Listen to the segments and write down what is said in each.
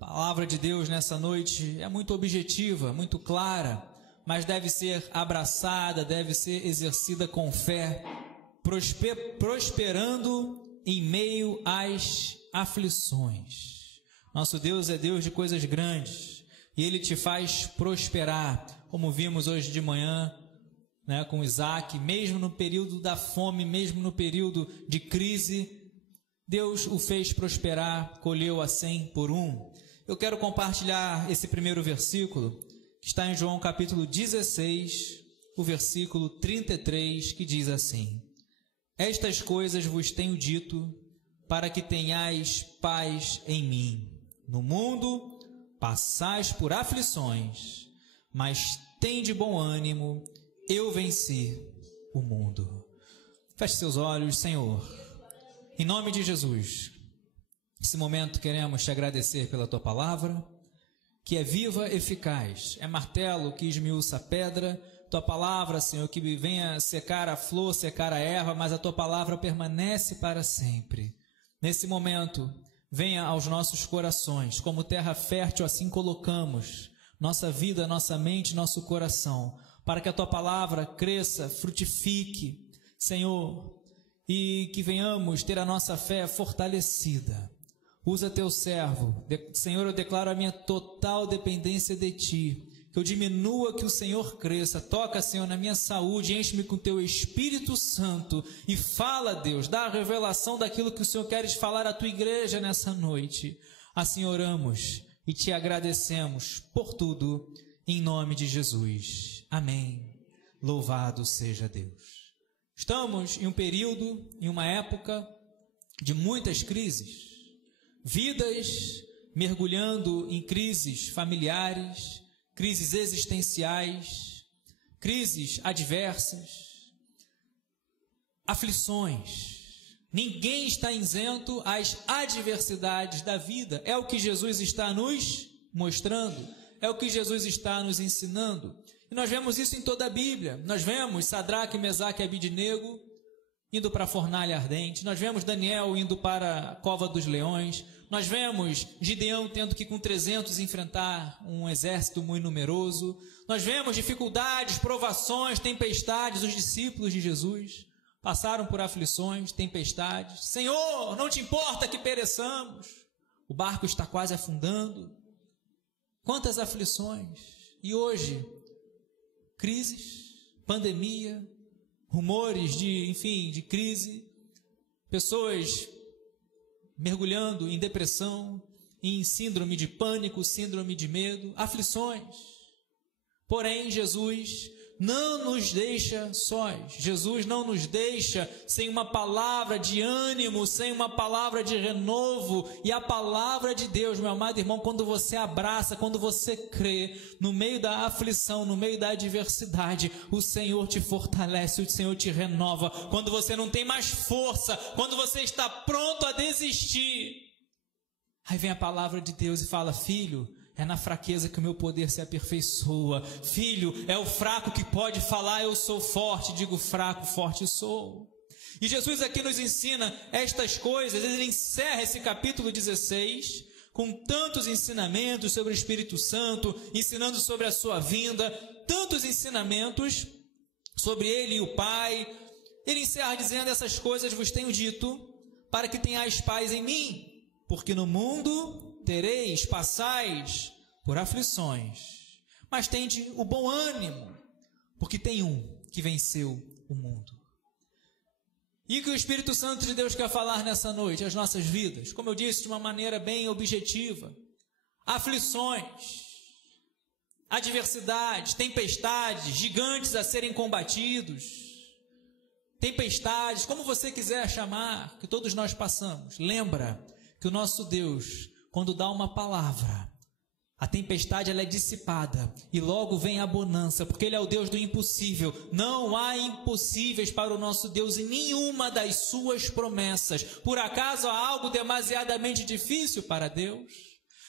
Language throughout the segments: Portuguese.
A palavra de Deus nessa noite é muito objetiva, muito clara, mas deve ser abraçada, deve ser exercida com fé, prosperando em meio às aflições. Nosso Deus é Deus de coisas grandes e Ele te faz prosperar, como vimos hoje de manhã, né, com Isaac, mesmo no período da fome, mesmo no período de crise, Deus o fez prosperar, colheu a 100 por 1. Eu quero compartilhar esse primeiro versículo, que está em João capítulo 16, o versículo 33, que diz assim: Estas coisas vos tenho dito, para que tenhais paz em mim. No mundo passais por aflições, mas tende bom ânimo, eu venci o mundo. Feche seus olhos, Senhor. Em nome de Jesus, nesse momento queremos te agradecer pela tua palavra, que é viva, eficaz, é martelo que esmiuça a pedra. Tua palavra, Senhor, que venha secar a flor, secar a erva, mas a tua palavra permanece para sempre. Nesse momento, venha aos nossos corações, como terra fértil, assim colocamos nossa vida, nossa mente, nosso coração, para que a tua palavra cresça, frutifique, Senhor, e que venhamos ter a nossa fé fortalecida. Usa teu servo. Senhor, eu declaro a minha total dependência de ti. Que eu diminua, que o Senhor cresça. Toca, Senhor, na minha saúde, enche-me com teu Espírito Santo e fala, Deus, dá a revelação daquilo que o Senhor queres falar à tua igreja nessa noite. Assim oramos e te agradecemos por tudo, em nome de Jesus. Amém. Louvado seja Deus. Estamos em um período, em uma época de muitas crises. Vidas mergulhando em crises familiares, crises existenciais, crises adversas, aflições. Ninguém está isento às adversidades da vida. É o que Jesus está nos mostrando, é o que Jesus está nos ensinando. E nós vemos isso em toda a Bíblia. Nós vemos Sadraque, Mesaque e Abidnego indo para a fornalha ardente. Nós vemos Daniel indo para a cova dos leões. Nós vemos Gideão tendo que com 300 enfrentar um exército muito numeroso. Nós vemos dificuldades, provações, tempestades. Os discípulos de Jesus passaram por aflições, tempestades. Senhor, não te importa que pereçamos. O barco está quase afundando. Quantas aflições. E hoje, crises, pandemia, rumores de crise, pessoas mergulhando em depressão, em síndrome de pânico, síndrome de medo, aflições. Porém, Jesus não nos deixa sós. Jesus não nos deixa sem uma palavra de ânimo, sem uma palavra de renovo. E a palavra de Deus, meu amado irmão, quando você abraça, quando você crê, no meio da aflição, no meio da adversidade, o Senhor te fortalece, o Senhor te renova. Quando você não tem mais força, quando você está pronto a desistir, aí vem a palavra de Deus e fala: filho, é na fraqueza que o meu poder se aperfeiçoa. Filho, é o fraco que pode falar, eu sou forte. Digo fraco, forte sou. E Jesus aqui nos ensina estas coisas. Ele encerra esse capítulo 16 com tantos ensinamentos sobre o Espírito Santo, ensinando sobre a sua vinda, tantos ensinamentos sobre Ele e o Pai. Ele encerra dizendo: essas coisas vos tenho dito, para que tenhais paz em mim. Porque no mundo passais por aflições, mas tende o bom ânimo, porque tem um que venceu o mundo. E que o Espírito Santo de Deus quer falar nessa noite, as nossas vidas, como eu disse, de uma maneira bem objetiva. Aflições, adversidades, tempestades, gigantes a serem combatidos, tempestades, como você quiser chamar, que todos nós passamos. Lembra que o nosso Deus, quando dá uma palavra, a tempestade ela é dissipada e logo vem a bonança, porque Ele é o Deus do impossível. Não há impossíveis para o nosso Deus em nenhuma das suas promessas. Por acaso há algo demasiadamente difícil para Deus?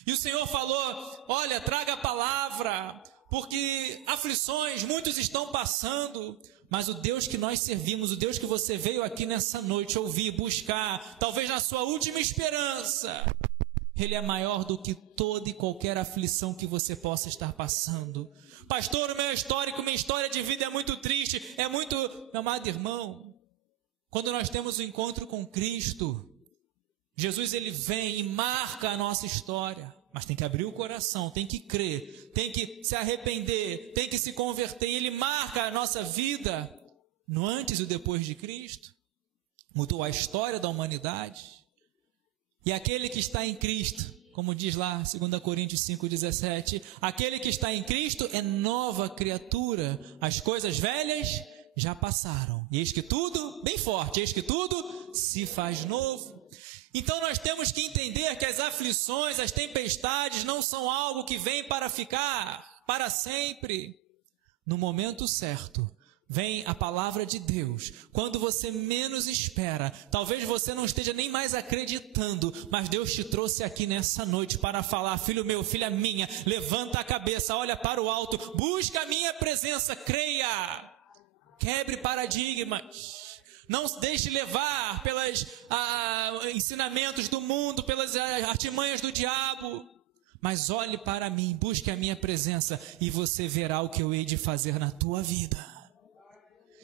E o Senhor falou: olha, traga a palavra, porque aflições muitos estão passando. Mas o Deus que nós servimos, o Deus que você veio aqui nessa noite ouvir, buscar, talvez na sua última esperança, Ele é maior do que toda e qualquer aflição que você possa estar passando. Pastor, o meu histórico, minha história de vida é muito triste, é muito... Meu amado irmão, quando nós temos um encontro com Cristo, Jesus, ele vem e marca a nossa história. Mas tem que abrir o coração, tem que crer, tem que se arrepender, tem que se converter. E ele marca a nossa vida no antes e o depois de Cristo. Mudou a história da humanidade. E aquele que está em Cristo, como diz lá 2 Coríntios 5,17, aquele que está em Cristo é nova criatura. As coisas velhas já passaram. E eis que tudo, bem forte, eis que tudo se faz novo. Então nós temos que entender que as aflições, as tempestades não são algo que vem para ficar para sempre. No momento certo, vem a palavra de Deus. Quando você menos espera, talvez você não esteja nem mais acreditando, mas Deus te trouxe aqui nessa noite para falar: filho meu, filha minha, levanta a cabeça, olha para o alto, busca a minha presença, creia, quebre paradigmas. Não se deixe levar pelos ensinamentos do mundo, pelas artimanhas do diabo. Mas olhe para mim, busque a minha presença e você verá o que eu hei de fazer na tua vida.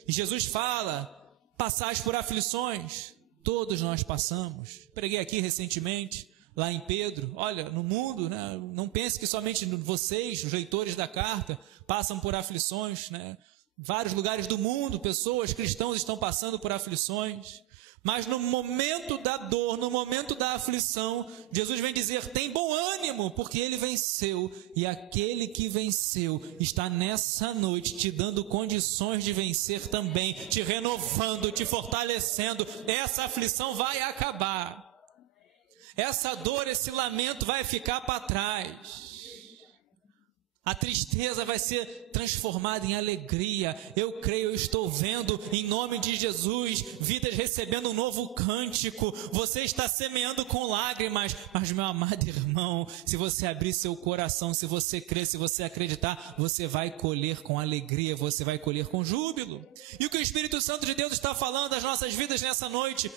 E Jesus fala: passais por aflições. Todos nós passamos. Preguei aqui recentemente, lá em Pedro. Olha, no mundo, né, não pense que somente vocês, os leitores da carta, passam por aflições, né? Vários lugares do mundo, pessoas, cristãos estão passando por aflições. Mas no momento da dor, no momento da aflição, Jesus vem dizer: tem bom ânimo, porque Ele venceu. E aquele que venceu está nessa noite te dando condições de vencer também, te renovando, te fortalecendo. Essa aflição vai acabar. Essa dor, esse lamento vai ficar para trás. A tristeza vai ser transformada em alegria. Eu creio, eu estou vendo, em nome de Jesus, vidas recebendo um novo cântico. Você está semeando com lágrimas, mas meu amado irmão, se você abrir seu coração, se você crer, se você acreditar, você vai colher com alegria, você vai colher com júbilo. E o que o Espírito Santo de Deus está falando das nossas vidas nessa noite?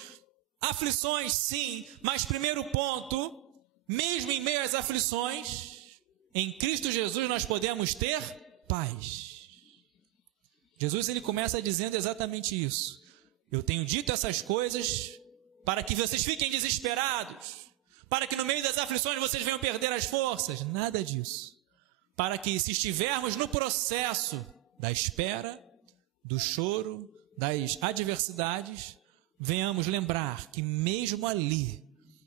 Aflições, sim, mas primeiro ponto, mesmo em meio às aflições, em Cristo Jesus nós podemos ter paz. Jesus, ele começa dizendo exatamente isso. Eu tenho dito essas coisas para que vocês fiquem desesperados, para que no meio das aflições vocês venham perder as forças. Nada disso. Para que, se estivermos no processo da espera, do choro, das adversidades, venhamos lembrar que mesmo ali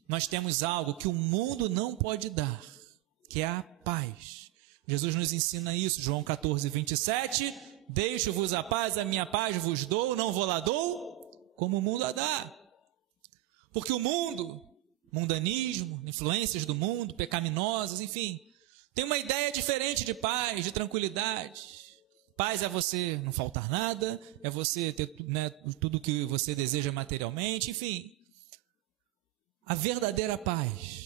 nós temos algo que o mundo não pode dar, que é a paz. Jesus nos ensina isso, João 14, 27, deixo-vos a minha paz vos dou, não vou lá dou, como o mundo a dá. Porque o mundo, mundanismo, influências do mundo, pecaminosas, enfim, tem uma ideia diferente de paz, de tranquilidade. Paz é você não faltar nada, é você ter, né, tudo que você deseja materialmente, enfim. A verdadeira paz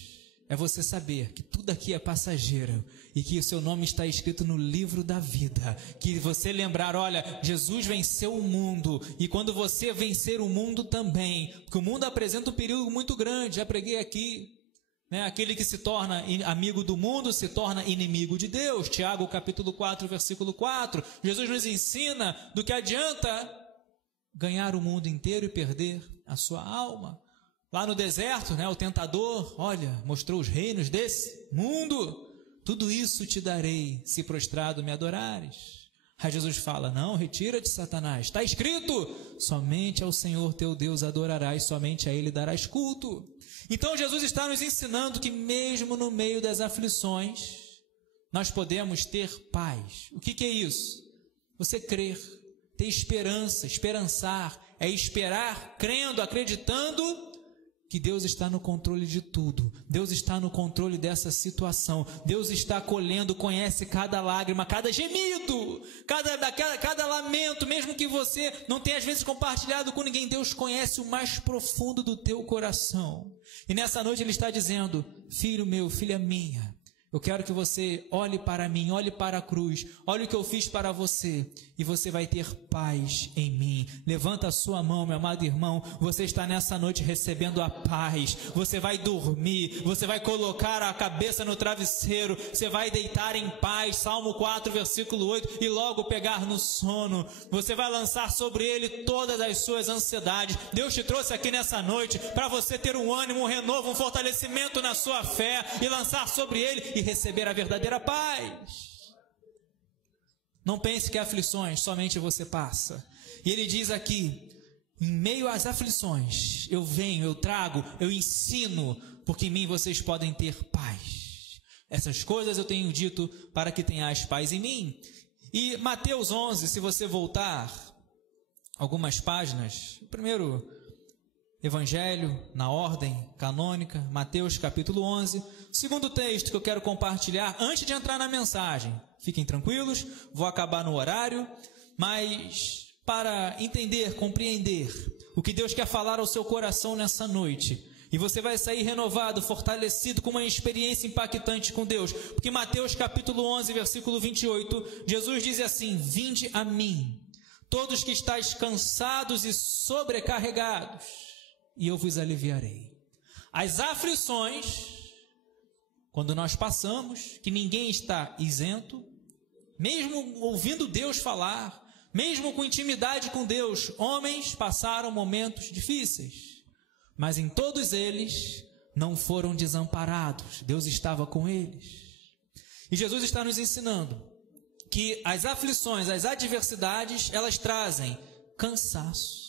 é você saber que tudo aqui é passageiro e que o seu nome está escrito no livro da vida. Que você lembrar, olha, Jesus venceu o mundo, e quando você vencer o mundo também, porque o mundo apresenta um perigo muito grande, já preguei aqui, né? Aquele que se torna amigo do mundo se torna inimigo de Deus. Tiago capítulo 4, versículo 4. Jesus nos ensina do que adianta ganhar o mundo inteiro e perder a sua alma. Lá no deserto, né, o tentador, olha, mostrou os reinos desse mundo. Tudo isso te darei, se prostrado me adorares. Aí Jesus fala: não, retira-te, Satanás. Está escrito: somente ao Senhor teu Deus adorarás, somente a Ele darás culto. Então Jesus está nos ensinando que mesmo no meio das aflições, nós podemos ter paz. O que é isso? Você crer, ter esperança, esperançar, é esperar, crendo, acreditando que Deus está no controle de tudo. Deus está no controle dessa situação. Deus está acolhendo, conhece cada lágrima, cada gemido, cada lamento, mesmo que você não tenha às vezes compartilhado com ninguém. Deus conhece o mais profundo do teu coração. E nessa noite Ele está dizendo: filho meu, filha minha, Eu quero que você olhe para mim, olhe para a cruz, olhe o que eu fiz para você, e você vai ter paz em mim. Levanta a sua mão, meu amado irmão, você está nessa noite recebendo a paz. Você vai dormir, você vai colocar a cabeça no travesseiro, você vai deitar em paz, Salmo 4, versículo 8, e logo pegar no sono. Você vai lançar sobre ele todas as suas ansiedades. Deus te trouxe aqui nessa noite para você ter um ânimo, um renovo, um fortalecimento na sua fé, e lançar sobre ele e receber a verdadeira paz. Não pense que aflições somente você passa. E ele diz aqui, em meio às aflições, eu venho, eu trago, eu ensino, porque em mim vocês podem ter paz. Essas coisas eu tenho dito para que tenhais paz em mim. E Mateus 11, se você voltar algumas páginas, o primeiro Evangelho, na ordem canônica, Mateus capítulo 11, segundo texto que eu quero compartilhar, antes de entrar na mensagem. Fiquem tranquilos, vou acabar no horário, mas para entender, compreender o que Deus quer falar ao seu coração nessa noite, e você vai sair renovado, fortalecido, com uma experiência impactante com Deus, porque Mateus capítulo 11, versículo 28, Jesus diz assim: vinde a mim, todos que estáis cansados e sobrecarregados, e eu vos aliviarei. As aflições, quando nós passamos, que ninguém está isento, mesmo ouvindo Deus falar, mesmo com intimidade com Deus, homens passaram momentos difíceis, mas em todos eles não foram desamparados, Deus estava com eles. E Jesus está nos ensinando que as aflições, as adversidades, elas trazem cansaço.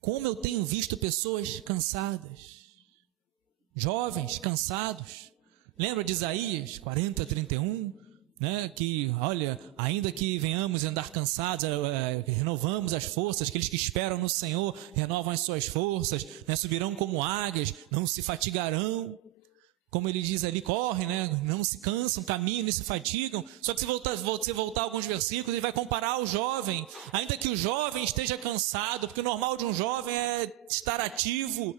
Como eu tenho visto pessoas cansadas, jovens cansados. Lembra de Isaías 40, 31? Né? Que, olha, ainda que venhamos andar cansados, renovamos as forças. Aqueles que esperam no Senhor renovam as suas forças, né? Subirão como águias, não se fatigarão. Como ele diz ali, correm, né? Não se cansam, caminham e se fatigam. Só que se você voltar alguns versículos, ele vai comparar ao jovem. Ainda que o jovem esteja cansado, porque o normal de um jovem é estar ativo.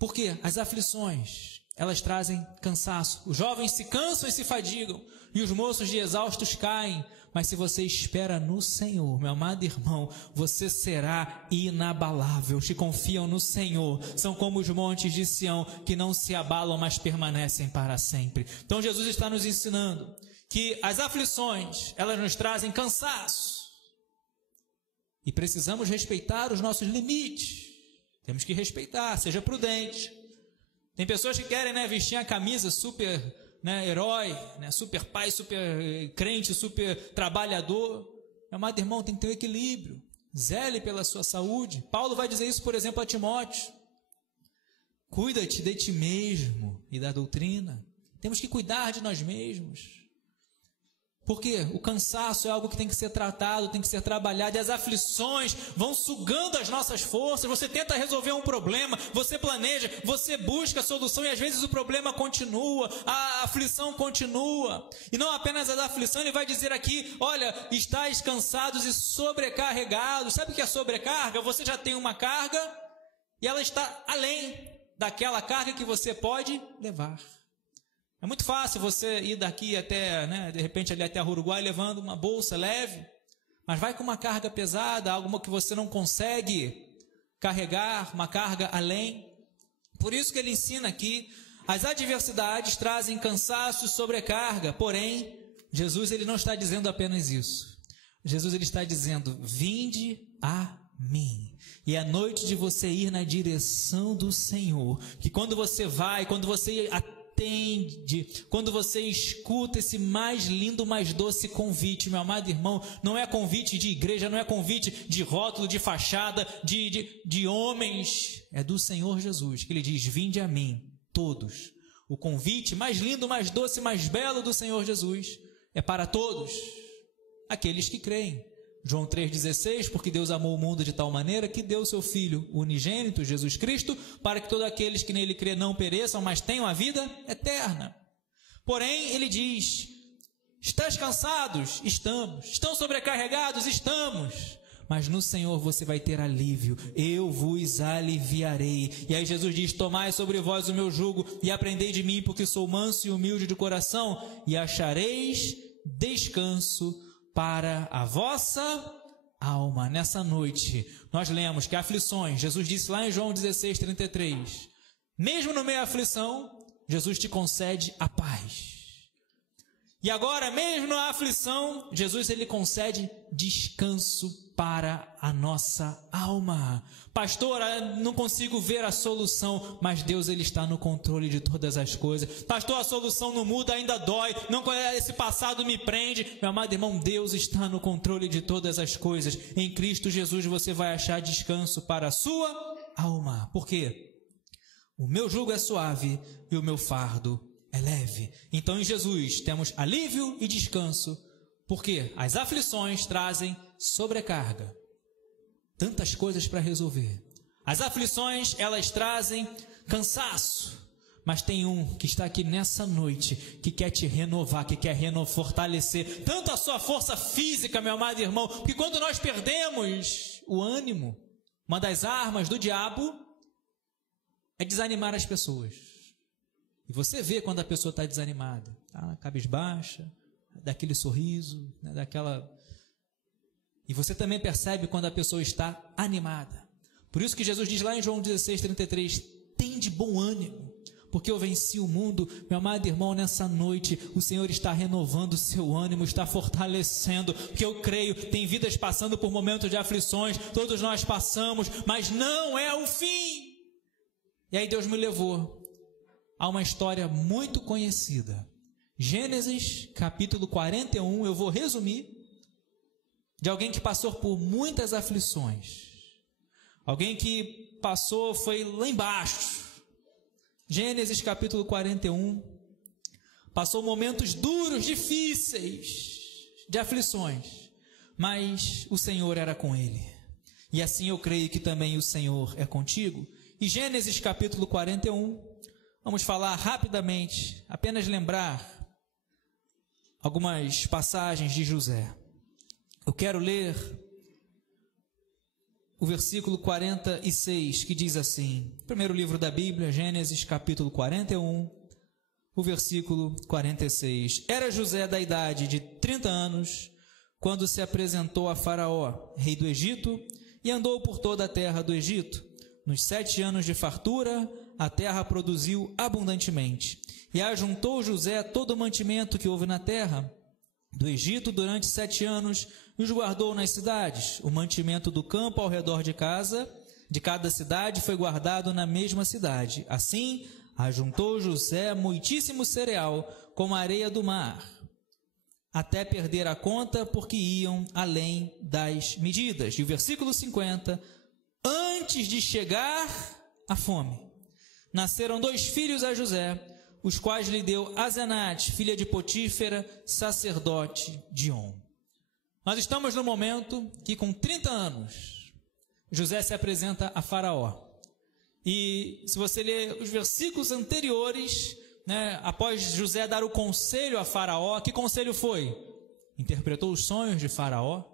Por quê? As aflições, elas trazem cansaço. Os jovens se cansam e se fadigam, e os moços de exaustos caem. Mas se você espera no Senhor, meu amado irmão, você será inabalável. Os que confiam no Senhor são como os montes de Sião, que não se abalam, mas permanecem para sempre. Então Jesus está nos ensinando que as aflições, elas nos trazem cansaço. E precisamos respeitar os nossos limites. Temos que respeitar, seja prudente. Tem pessoas que querem, né, vestir a camisa super, né, herói, né, super pai, super crente, super trabalhador. Meu amado irmão, tem que ter um equilíbrio. Zele pela sua saúde. Paulo vai dizer isso, por exemplo, a Timóteo. Cuida-te de ti mesmo e da doutrina. Temos que cuidar de nós mesmos. Porque o cansaço é algo que tem que ser tratado, tem que ser trabalhado, e as aflições vão sugando as nossas forças. Você tenta resolver um problema, você planeja, você busca a solução, e às vezes o problema continua, a aflição continua. E não apenas a aflição, ele vai dizer aqui, olha, estáis cansados e sobrecarregados. Sabe o que é sobrecarga? Você já tem uma carga, e ela está além daquela carga que você pode levar. É muito fácil você ir daqui até, né, de repente ali até Uruguai levando uma bolsa leve, mas vai com uma carga pesada, algo que você não consegue carregar, uma carga além. Por isso que ele ensina aqui, as adversidades trazem cansaço e sobrecarga, porém, Jesus ele não está dizendo apenas isso. Jesus ele está dizendo, vinde a mim. E é a noite de você ir na direção do Senhor, que quando você vai, quando você atende, quando você escuta esse mais lindo, mais doce convite, meu amado irmão, não é convite de igreja, não é convite de rótulo, de fachada, de homens, é do Senhor Jesus, que ele diz, vinde a mim, todos. O convite mais lindo, mais doce, mais belo do Senhor Jesus é para todos, aqueles que creem. João 3,16, porque Deus amou o mundo de tal maneira que deu o seu Filho unigênito, Jesus Cristo, para que todos aqueles que nele crê não pereçam, mas tenham a vida eterna. Porém, ele diz, estáis cansados? Estamos. Estão sobrecarregados? Estamos. mas no Senhor você vai ter alívio. Eu vos aliviarei. E aí Jesus diz: tomai sobre vós o meu jugo e aprendei de mim, porque sou manso e humilde de coração, e achareis descanso para a vossa alma. Nessa noite, nós lemos que aflições, Jesus disse lá em João 16:33, mesmo no meio da aflição, Jesus te concede a paz. E agora, mesmo na aflição, Jesus ele concede descanso para a nossa alma. Pastor, não consigo ver a solução, mas Deus ele está no controle de todas as coisas. Pastor, a solução não muda, ainda dói, não, esse passado me prende. Meu amado irmão, Deus está no controle de todas as coisas. Em Cristo Jesus você vai achar descanso para a sua alma. Por quê? O meu jugo é suave e o meu fardo é leve. Então em Jesus temos alívio e descanso, porque as aflições trazem sobrecarga, tantas coisas para resolver. As aflições, elas trazem cansaço, mas tem um que está aqui nessa noite, que quer te renovar, que quer fortalecer tanto a sua força física, meu amado irmão, porque quando nós perdemos o ânimo, uma das armas do diabo é desanimar as pessoas. E você vê quando a pessoa está desanimada, tá cabisbaixa, daquele sorriso, né, daquela... E você também percebe quando a pessoa está animada. Por isso que Jesus diz lá em João 16:33, tende bom ânimo, porque eu venci o mundo. Meu amado irmão, nessa noite o Senhor está renovando o seu ânimo, está fortalecendo, porque eu creio, tem vidas passando por momentos de aflições, todos nós passamos, mas não é o fim. E aí Deus me levou há uma história muito conhecida. Gênesis, capítulo 41, eu vou resumir, de alguém que passou por muitas aflições. Alguém que passou, foi lá embaixo. Gênesis, capítulo 41, passou momentos duros, difíceis, de aflições, mas o Senhor era com ele. E assim eu creio que também o Senhor é contigo. E Gênesis, capítulo 41, vamos falar rapidamente, apenas lembrar algumas passagens de José. Eu quero ler o versículo 46, que diz assim, primeiro livro da Bíblia, Gênesis, capítulo 41, o versículo 46. Era José da idade de 30 anos, quando se apresentou a Faraó, rei do Egito, e andou por toda a terra do Egito. Nos 7 anos de fartura, a terra produziu abundantemente. E ajuntou José todo o mantimento que houve na terra do Egito durante 7 anos, e os guardou nas cidades. O mantimento do campo ao redor de cada cidade foi guardado na mesma cidade. Assim, ajuntou José muitíssimo cereal, como a areia do mar, até perder a conta, porque iam além das medidas. E o versículo 50, antes de chegar a fome, nasceram 2 filhos a José, os quais lhe deu Asenate, filha de Potífera, sacerdote de On. Nós estamos no momento que, com 30 anos, José se apresenta a Faraó. E se você ler os versículos anteriores, né, após José dar o conselho a Faraó, que conselho foi? Interpretou os sonhos de Faraó.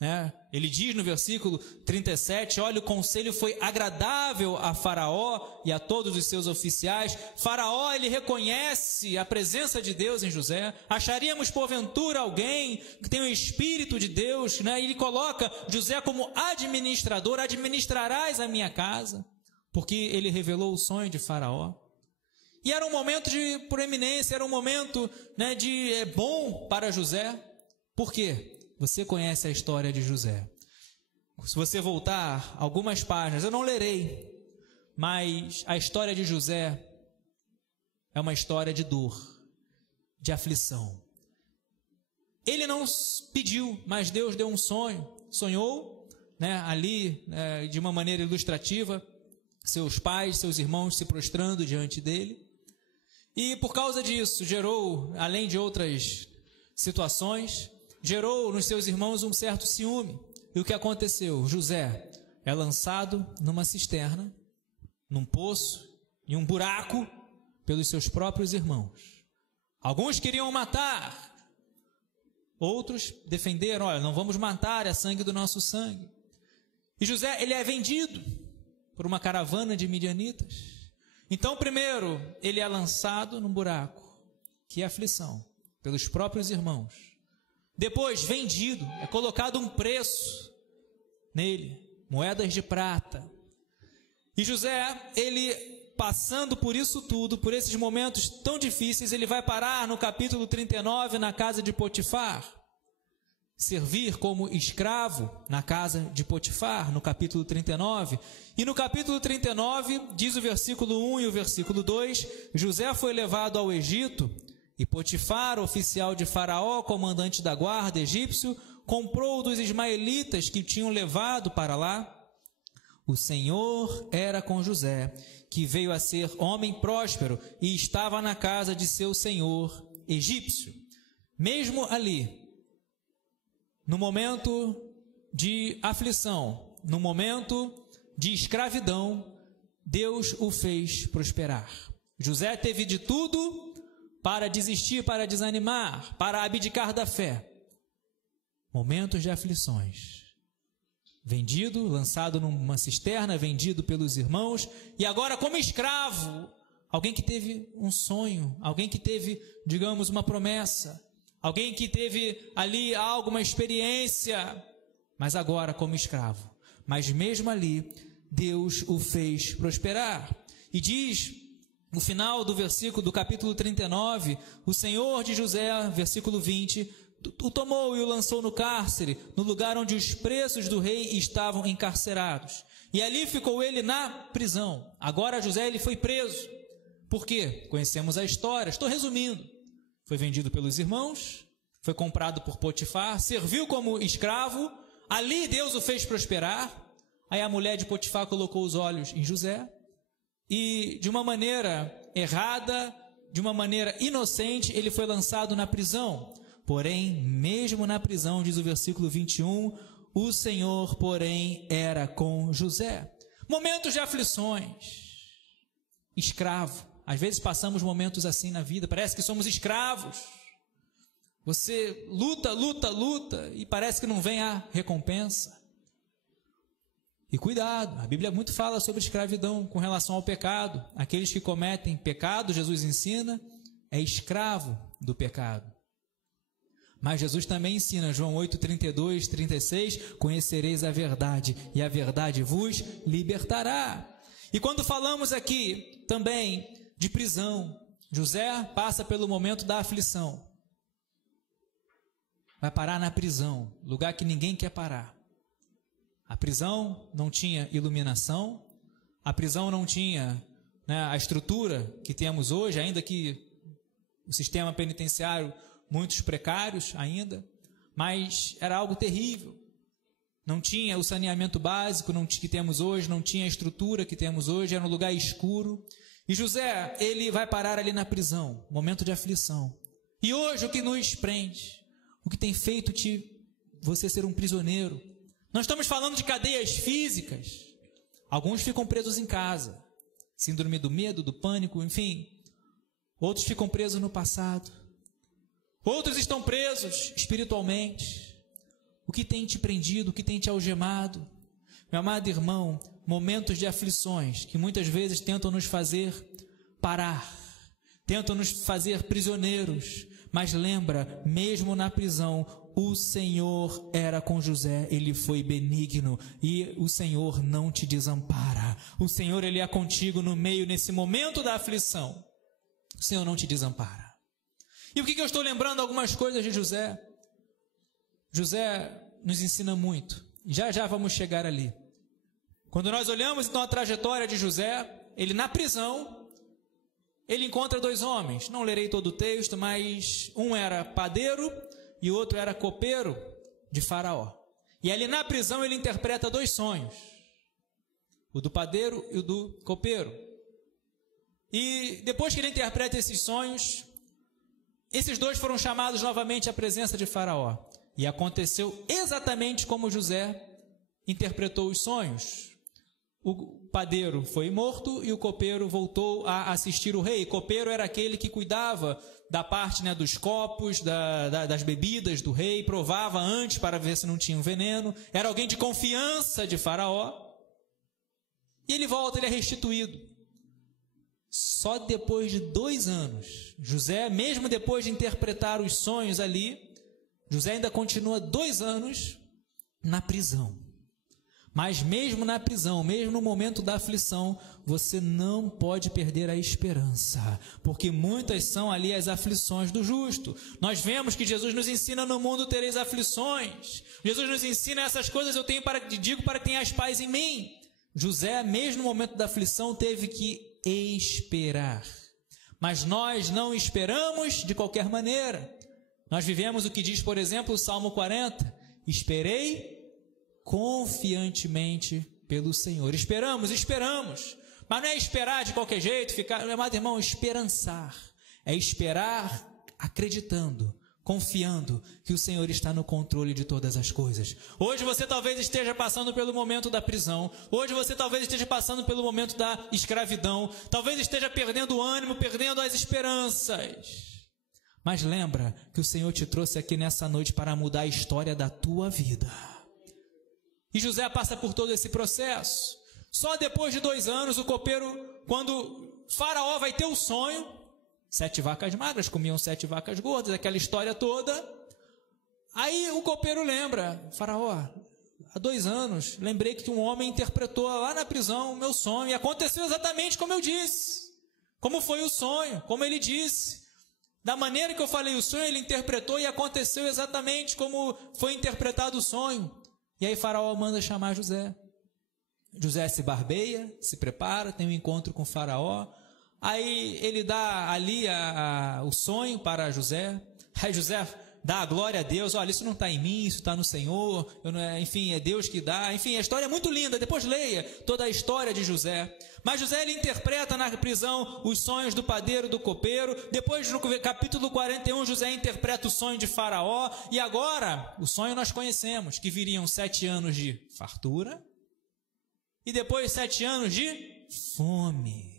Né? Ele diz no versículo 37, olha, o conselho foi agradável a Faraó e a todos os seus oficiais. Faraó, ele reconhece a presença de Deus em José. Acharíamos porventura alguém que tem o Espírito de Deus, né? Ele coloca José como administrador, administrarás a minha casa, porque ele revelou o sonho de Faraó. E era um momento de proeminência, era um momento, né, de bom para José. Por quê? Você conhece a história de José. Se você voltar algumas páginas, eu não lerei, mas a história de José é uma história de dor, de aflição. Ele não pediu, mas Deus deu um sonho. Sonhou, né, ali, de uma maneira ilustrativa, seus pais, seus irmãos se prostrando diante dele. E por causa disso, gerou, além de outras situações, gerou nos seus irmãos um certo ciúme. E o que aconteceu? José é lançado numa cisterna, num poço, em um buraco, pelos seus próprios irmãos. Alguns queriam matar, Outros defenderam, olha, não vamos matar, é sangue do nosso sangue. E José, ele é vendido por uma caravana de midianitas. Então, primeiro, ele é lançado num buraco, que é aflição, pelos próprios irmãos. Depois, vendido, é colocado um preço nele, moedas de prata. E José, ele passando por isso tudo, por esses momentos tão difíceis, ele vai parar no capítulo 39, na casa de Potifar. Servir como escravo na casa de Potifar, no capítulo 39. E no capítulo 39, diz o versículo 1 e o versículo 2, José foi levado ao Egito, e Potifar, oficial de Faraó, comandante da guarda egípcio, comprou dos ismaelitas que tinham levado para lá. O Senhor era com José, que veio a ser homem próspero e estava na casa de seu senhor egípcio. Mesmo ali, no momento de aflição, no momento de escravidão, Deus o fez prosperar. José teve de tudo para desistir, para desanimar, para abdicar da fé. Momentos de aflições. Vendido, lançado numa cisterna, vendido pelos irmãos, e agora como escravo, alguém que teve um sonho, alguém que teve, digamos, uma promessa, alguém que teve ali algo, uma experiência, mas agora como escravo. Mas mesmo ali, Deus o fez prosperar. E diz, no final do versículo do capítulo 39, o Senhor de José, versículo 20, o tomou e o lançou no cárcere, no lugar onde os presos do rei estavam encarcerados. E ali ficou ele na prisão. Agora José, ele foi preso. Por quê? Conhecemos a história, estou resumindo. Foi vendido pelos irmãos, foi comprado por Potifar, serviu como escravo, ali Deus o fez prosperar. Aí a mulher de Potifar colocou os olhos em José e de uma maneira errada, de uma maneira inocente, ele foi lançado na prisão. Porém, mesmo na prisão, diz o versículo 21, o Senhor, porém, era com José. Momentos de aflições, escravo. Às vezes passamos momentos assim na vida, parece que somos escravos. Você luta, luta, luta e parece que não vem a recompensa. E cuidado, a Bíblia muito fala sobre escravidão com relação ao pecado. Aqueles que cometem pecado, Jesus ensina, é escravo do pecado. Mas Jesus também ensina, João 8, 32, 36, conhecereis a verdade e a verdade vos libertará. E quando falamos aqui também de prisão, José passa pelo momento da aflição. Vai parar na prisão, lugar que ninguém quer parar. A prisão não tinha iluminação, a prisão não tinha, a estrutura que temos hoje, ainda que o sistema penitenciário, muitos precários ainda, mas era algo terrível. Não tinha o saneamento básico que temos hoje, não tinha a estrutura que temos hoje, era um lugar escuro. E José, ele vai parar ali na prisão, momento de aflição. E hoje o que nos prende, o que tem feito você ser um prisioneiro? Nós estamos falando de cadeias físicas. Alguns ficam presos em casa, síndrome do medo, do pânico, enfim. Outros ficam presos no passado. Outros estão presos espiritualmente. O que tem te prendido, o que tem te algemado? Meu amado irmão, momentos de aflições que muitas vezes tentam nos fazer parar, tentam nos fazer prisioneiros, mas lembra, mesmo na prisão, o Senhor era com José, ele foi benigno e o Senhor não te desampara. O Senhor, ele é contigo no meio, nesse momento da aflição. O Senhor não te desampara. E por que eu estou lembrando algumas coisas de José? José nos ensina muito. Já já vamos chegar ali. Quando nós olhamos então a trajetória de José, ele na prisão, ele encontra dois homens. Não lerei todo o texto, mas um era padeiro e o outro era copeiro de Faraó. E ali na prisão ele interpreta dois sonhos. O do padeiro e o do copeiro. E depois que ele interpreta esses sonhos, esses dois foram chamados novamente à presença de Faraó. E aconteceu exatamente como José interpretou os sonhos. o padeiro foi morto e o copeiro voltou a assistir o rei. Copeiro era aquele que cuidava da parte, né, dos copos, das bebidas do rei, provava antes para ver se não tinha um veneno. Era alguém de confiança de Faraó. E ele volta, ele é restituído. Só depois de 2 anos, José, mesmo depois de interpretar os sonhos ali, José ainda continua 2 anos na prisão. Mas mesmo na prisão, mesmo no momento da aflição, você não pode perder a esperança, porque muitas são ali as aflições do justo. Nós vemos que Jesus nos ensina: no mundo tereis aflições. Jesus nos ensina: essas coisas eu digo para que tenhas paz em mim. José, mesmo no momento da aflição, teve que esperar. Mas nós não esperamos de qualquer maneira. Nós vivemos o que diz, por exemplo, o Salmo 40: esperei confiantemente pelo Senhor. Esperamos, mas não é esperar de qualquer jeito, meu amado irmão, esperançar. É esperar acreditando, confiando que o Senhor está no controle de todas as coisas. Hoje você talvez esteja passando pelo momento da prisão, hoje você talvez esteja passando pelo momento da escravidão, talvez esteja perdendo o ânimo, perdendo as esperanças. Mas lembra que o Senhor te trouxe aqui nessa noite para mudar a história da tua vida. E José passa por todo esse processo. Só depois de 2 anos, o copeiro, quando Faraó vai ter o sonho, 7 vacas magras comiam 7 vacas gordas, aquela história toda. Aí o copeiro lembra: Faraó, há 2 anos, lembrei que um homem interpretou lá na prisão o meu sonho, e aconteceu exatamente como eu disse. Como foi o sonho, como ele disse. Da maneira que eu falei o sonho, ele interpretou e aconteceu exatamente como foi interpretado o sonho. E aí Faraó manda chamar José. José se barbeia, se prepara, tem um encontro com Faraó. Aí ele dá ali o sonho para José. Aí José dá a glória a Deus: olha, isso não está em mim, isso está no Senhor, enfim, é Deus que dá. Enfim, a história é muito linda, depois leia toda a história de José. Mas José, ele interpreta na prisão os sonhos do padeiro, do copeiro. Depois, no capítulo 41, José interpreta o sonho de Faraó. E agora, o sonho nós conhecemos, que viriam 7 anos de fartura e depois 7 anos de fome.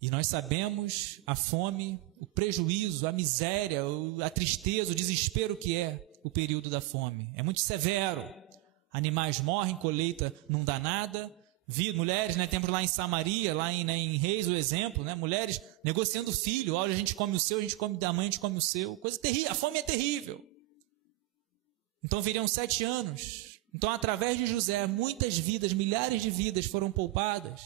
E nós sabemos a fome, o prejuízo, a miséria, a tristeza, o desespero que é o período da fome. É muito severo. Animais morrem, colheita não dá nada. Mulheres, né, temos lá em Samaria, lá em Reis o exemplo, né, mulheres negociando filho: olha, a gente come o seu, a gente come da mãe, a gente come o seu. Coisa terrível, a fome é terrível. Então viriam 7 anos. Então, através de José, muitas vidas, milhares de vidas foram poupadas,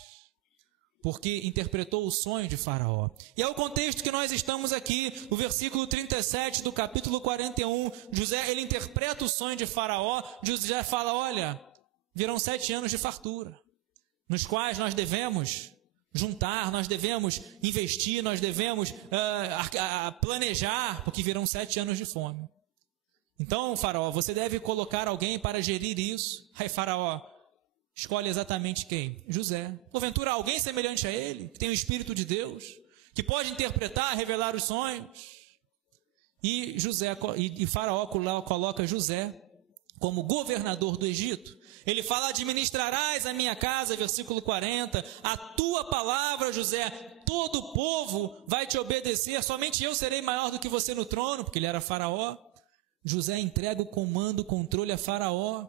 porque interpretou o sonho de Faraó. E é o contexto que nós estamos aqui, o versículo 37 do capítulo 41, José, ele interpreta o sonho de Faraó. José fala: olha, virão 7 anos de fartura, nos quais nós devemos juntar, nós devemos investir, nós devemos planejar, porque virão 7 anos de fome. Então, Faraó, você deve colocar alguém para gerir isso. Aí Faraó escolhe exatamente quem? José. Porventura, alguém semelhante a ele, que tem o Espírito de Deus, que pode interpretar, revelar os sonhos. E Faraó coloca José como governador do Egito. Ele fala: administrarás a minha casa, versículo 40, a tua palavra, José, todo o povo vai te obedecer, somente eu serei maior do que você no trono, porque ele era Faraó. José entrega o comando, o controle a Faraó.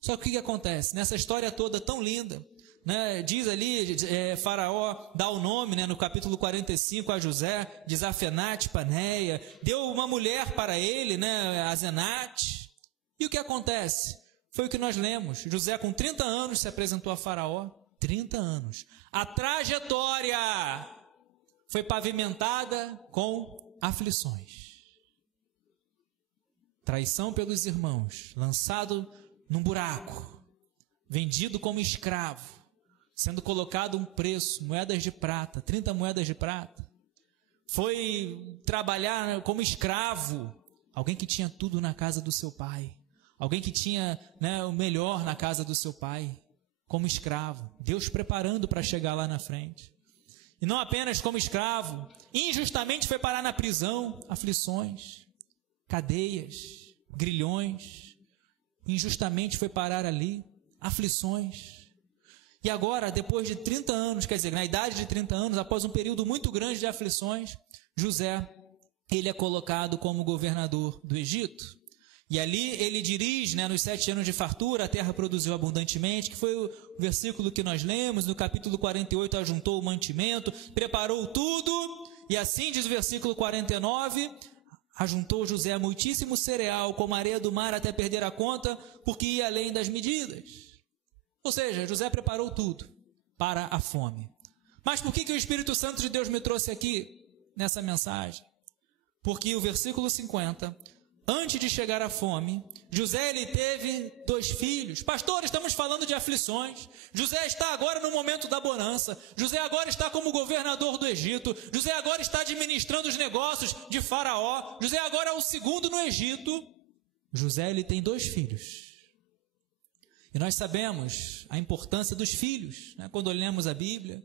Só que o que acontece? Nessa história toda tão linda, né, diz ali, Faraó dá o nome, né, no capítulo 45 a José, de Zafenate Paneia, deu uma mulher para ele, né, Azenate. E o que acontece? Foi o que nós lemos. José, com 30 anos, se apresentou a Faraó. 30 anos. A trajetória foi pavimentada com aflições. Traição pelos irmãos, lançado num buraco, vendido como escravo, sendo colocado um preço, moedas de prata, 30 moedas de prata. Foi trabalhar como escravo, alguém que tinha tudo na casa do seu pai. Alguém que tinha, né, o melhor na casa do seu pai, como escravo. Deus preparando para chegar lá na frente. E não apenas como escravo, injustamente foi parar na prisão, aflições, cadeias, grilhões. Injustamente foi parar ali. aflições. E agora, depois de 30 anos, quer dizer, na idade de 30 anos, após um período muito grande de aflições, José, ele é colocado como governador do Egito. E ali ele dirige, nos 7 anos de fartura, a terra produziu abundantemente, que foi o versículo que nós lemos, no capítulo 48, ajuntou o mantimento, preparou tudo, e assim diz o versículo 49, ajuntou José muitíssimo cereal, como a areia do mar até perder a conta, porque ia além das medidas. Ou seja, José preparou tudo para a fome. Mas por que o Espírito Santo de Deus me trouxe aqui nessa mensagem? Porque o versículo 50, antes de chegar à fome, José ele teve 2 filhos. Pastor, estamos falando de aflições. José está agora no momento da bonança. José agora está como governador do Egito. José agora está administrando os negócios de Faraó. José agora é o segundo no Egito. José ele tem 2 filhos. E nós sabemos a importância dos filhos, quando lemos a Bíblia,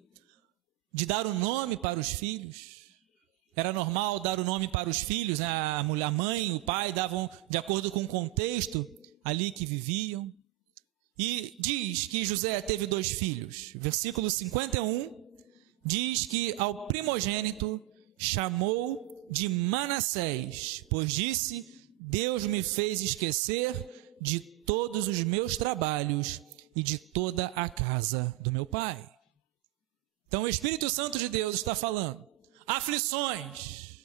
de dar o nome para os filhos. Era normal dar o nome para os filhos, a mãe, o pai davam de acordo com o contexto ali que viviam. E diz que José teve 2 filhos. Versículo 51 diz que ao primogênito chamou de Manassés, pois disse: Deus me fez esquecer de todos os meus trabalhos e de toda a casa do meu pai. Então o Espírito Santo de Deus está falando, aflições.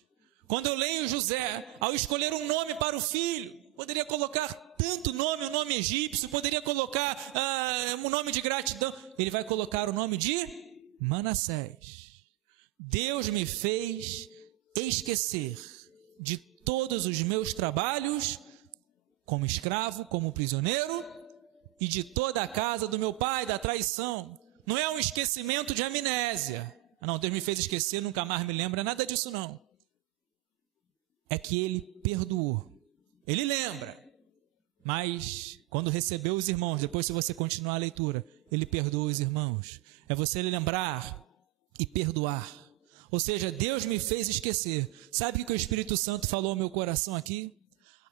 Quando eu leio José, ao escolher um nome para o filho, poderia colocar tanto nome, um nome egípcio, poderia colocar um nome de gratidão, ele vai colocar o nome de Manassés. Deus me fez esquecer de todos os meus trabalhos como escravo, como prisioneiro, e de toda a casa do meu pai, da traição. Não é um esquecimento de amnésia. Não, Deus me fez esquecer, nunca mais me lembra, nada disso não. É que ele perdoou. Ele lembra. Mas, quando recebeu os irmãos, depois se você continuar a leitura, ele perdoou os irmãos. É você lembrar e perdoar. Ou seja, Deus me fez esquecer. Sabe o que o Espírito Santo falou ao meu coração aqui?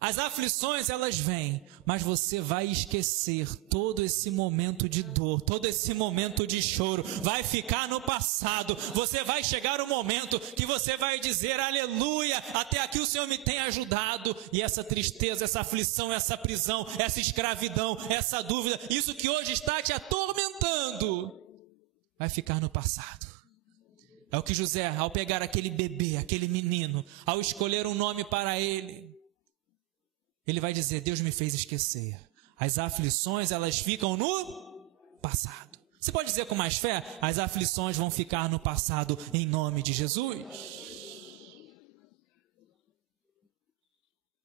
As aflições, elas vêm, mas você vai esquecer todo esse momento de dor, todo esse momento de choro, vai ficar no passado. Você vai chegar um momento que você vai dizer, aleluia, até aqui o Senhor me tem ajudado. E essa tristeza, essa aflição, essa prisão, essa escravidão, essa dúvida, isso que hoje está te atormentando, vai ficar no passado. É o que José, ao pegar aquele bebê, aquele menino, ao escolher um nome para ele vai dizer, Deus me fez esquecer. As aflições, elas ficam no passado. Você pode dizer com mais fé, as aflições vão ficar no passado em nome de Jesus.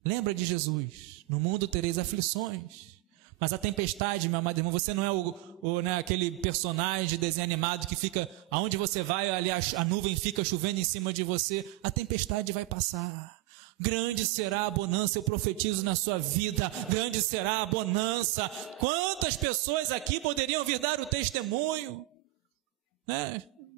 Lembra de Jesus, no mundo tereis aflições. Mas a tempestade, meu amado irmão, você não é aquele personagem de desenho animado que fica, aonde você vai, ali a nuvem fica chovendo em cima de você. A tempestade vai passar. Grande será a bonança, eu profetizo na sua vida, grande será a bonança. Quantas pessoas aqui poderiam vir dar o testemunho,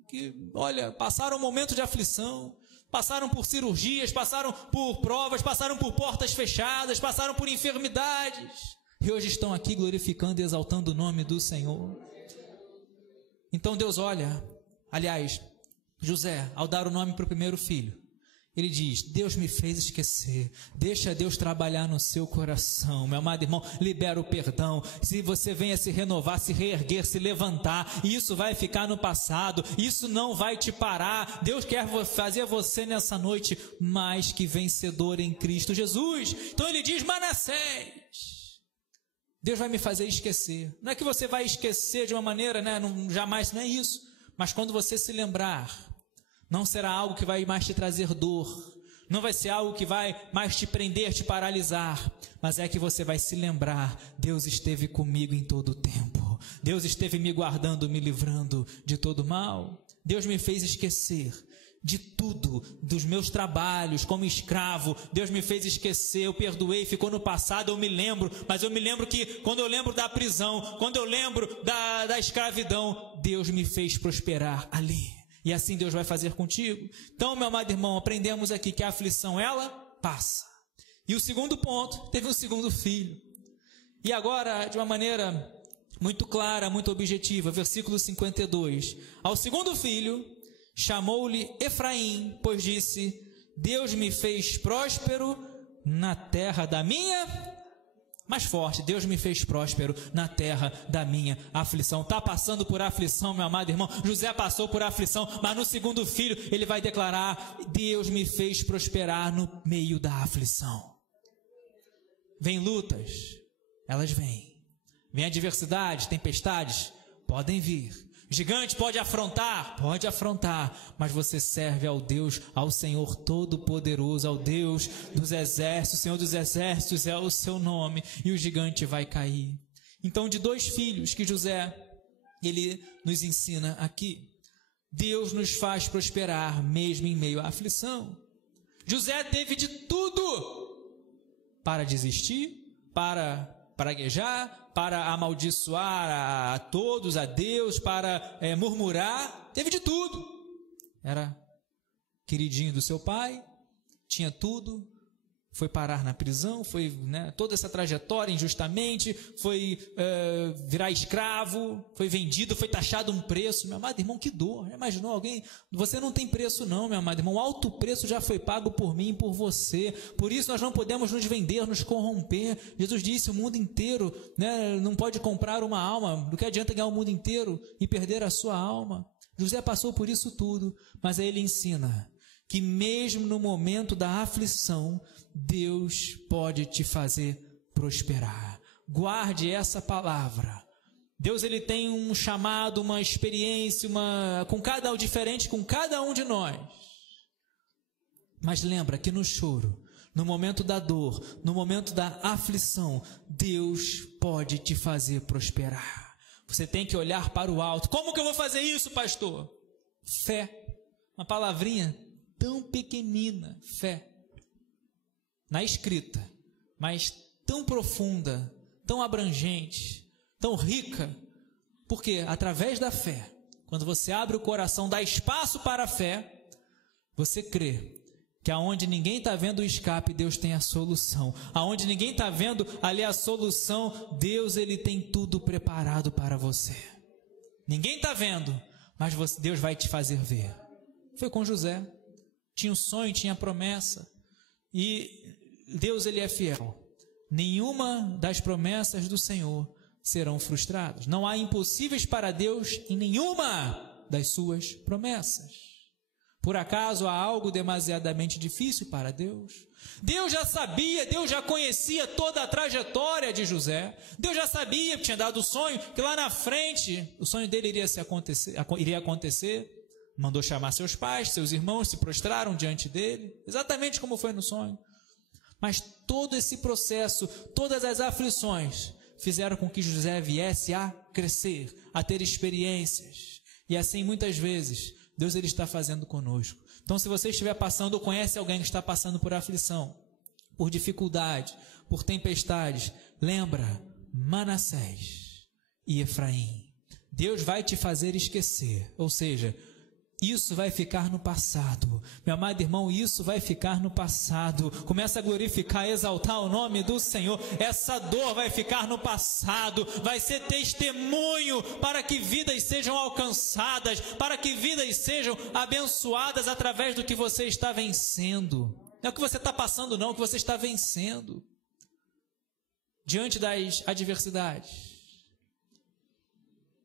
que, olha, passaram um momento de aflição, passaram por cirurgias, passaram por provas, passaram por portas fechadas, passaram por enfermidades, e hoje estão aqui glorificando e exaltando o nome do Senhor. Então Deus olha, aliás, José, ao dar o nome para o primeiro filho, ele diz, Deus me fez esquecer, deixa Deus trabalhar no seu coração, meu amado irmão, libera o perdão, se você venha se renovar, se reerguer, se levantar, isso vai ficar no passado, isso não vai te parar, Deus quer fazer você nessa noite mais que vencedor em Cristo Jesus. Então ele diz, Manassés, Deus vai me fazer esquecer, não é que você vai esquecer de uma maneira, jamais, não é isso, mas quando você se lembrar, não será algo que vai mais te trazer dor, não vai ser algo que vai mais te prender, te paralisar, mas é que você vai se lembrar, Deus esteve comigo em todo o tempo, Deus esteve me guardando, me livrando de todo mal, Deus me fez esquecer de tudo, dos meus trabalhos como escravo, Deus me fez esquecer, eu perdoei, ficou no passado, eu me lembro, mas eu me lembro que quando eu lembro da prisão, quando eu lembro da escravidão, Deus me fez prosperar ali. E assim Deus vai fazer contigo. Então, meu amado irmão, aprendemos aqui que a aflição, ela passa. E o segundo ponto, teve um segundo filho. E agora, de uma maneira muito clara, muito objetiva. Versículo 52. Ao segundo filho, chamou-lhe Efraim, pois disse: Deus me fez próspero na terra da minha... Mais forte, Deus me fez próspero na terra da minha aflição. Está passando por aflição, meu amado irmão. José passou por aflição, mas no segundo filho ele vai declarar: Deus me fez prosperar no meio da aflição. Vem lutas, elas vêm. Vem adversidades, tempestades, podem vir. Gigante pode afrontar, mas você serve ao Deus, ao Senhor Todo-Poderoso, ao Deus dos exércitos. Senhor dos exércitos é o seu nome, e o gigante vai cair. Então, de 2 filhos que José, ele nos ensina aqui, Deus nos faz prosperar mesmo em meio à aflição. José teve de tudo para desistir, para praguejar, para amaldiçoar a todos, a Deus, para murmurar. Teve de tudo. Era queridinho do seu pai, tinha tudo, foi parar na prisão, foi toda essa trajetória injustamente, foi virar escravo, foi vendido, foi taxado um preço. Meu amado irmão, que dor. Já imaginou alguém? Você não tem preço não, meu amado irmão. Alto preço já foi pago por mim e por você. Por isso nós não podemos nos vender, nos corromper. Jesus disse: o mundo inteiro não pode comprar uma alma. Do que adianta ganhar o mundo inteiro e perder a sua alma? José passou por isso tudo, mas aí ele ensina que mesmo no momento da aflição, Deus pode te fazer prosperar. Guarde essa palavra. Deus, ele tem um chamado, uma experiência, diferente com cada um de nós. Mas lembra que no choro, no momento da dor, no momento da aflição, Deus pode te fazer prosperar. Você tem que olhar para o alto. Como que eu vou fazer isso, pastor? Fé. Uma palavrinha tão pequenina, fé. Na escrita, mas tão profunda, tão abrangente, tão rica, porque através da fé, quando você abre o coração, dá espaço para a fé, você crê que aonde ninguém está vendo o escape, Deus tem a solução. Aonde ninguém está vendo ali a solução, Deus, ele tem tudo preparado para você. Ninguém está vendo, mas Deus vai te fazer ver. Foi com José. Tinha um sonho, tinha a promessa. E Deus, ele é fiel. Nenhuma das promessas do Senhor serão frustradas. Não há impossíveis para Deus em nenhuma das suas promessas. Por acaso há algo demasiadamente difícil para Deus? Deus já sabia, Deus já conhecia toda a trajetória de José. Deus já sabia, tinha dado o sonho, que lá na frente o sonho dele iria acontecer. Mandou chamar seus pais, seus irmãos se prostraram diante dele, exatamente como foi no sonho. Mas todo esse processo, todas as aflições, fizeram com que José viesse a crescer, a ter experiências. E assim, muitas vezes, Deus, ele está fazendo conosco. Então, se você estiver passando ou conhece alguém que está passando por aflição, por dificuldade, por tempestades, lembra Manassés e Efraim. Deus vai te fazer esquecer, ou seja, isso vai ficar no passado. Meu amado irmão, isso vai ficar no passado. Começa a glorificar, exaltar o nome do Senhor. Essa dor vai ficar no passado. Vai ser testemunho para que vidas sejam alcançadas, para que vidas sejam abençoadas através do que você está vencendo. Não é o que você está passando, não, é o que você está vencendo. Diante das adversidades,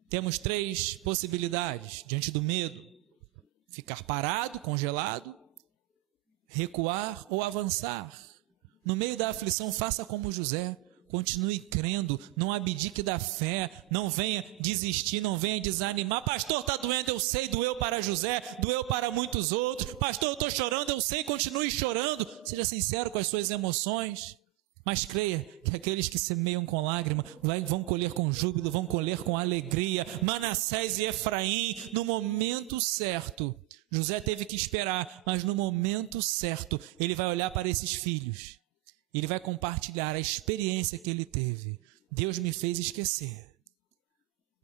temos 3 possibilidades. Diante do medo: ficar parado, congelado, recuar ou avançar. No meio da aflição, faça como José, continue crendo, não abdique da fé, não venha desistir, não venha desanimar. Pastor, está doendo, eu sei, doeu para José, doeu para muitos outros. Pastor, eu estou chorando, eu sei, continue chorando. Seja sincero com as suas emoções, mas creia que aqueles que semeiam com lágrima vão colher com júbilo, vão colher com alegria. Manassés e Efraim, no momento certo, José teve que esperar, mas no momento certo, ele vai olhar para esses filhos, ele vai compartilhar a experiência que ele teve. Deus me fez esquecer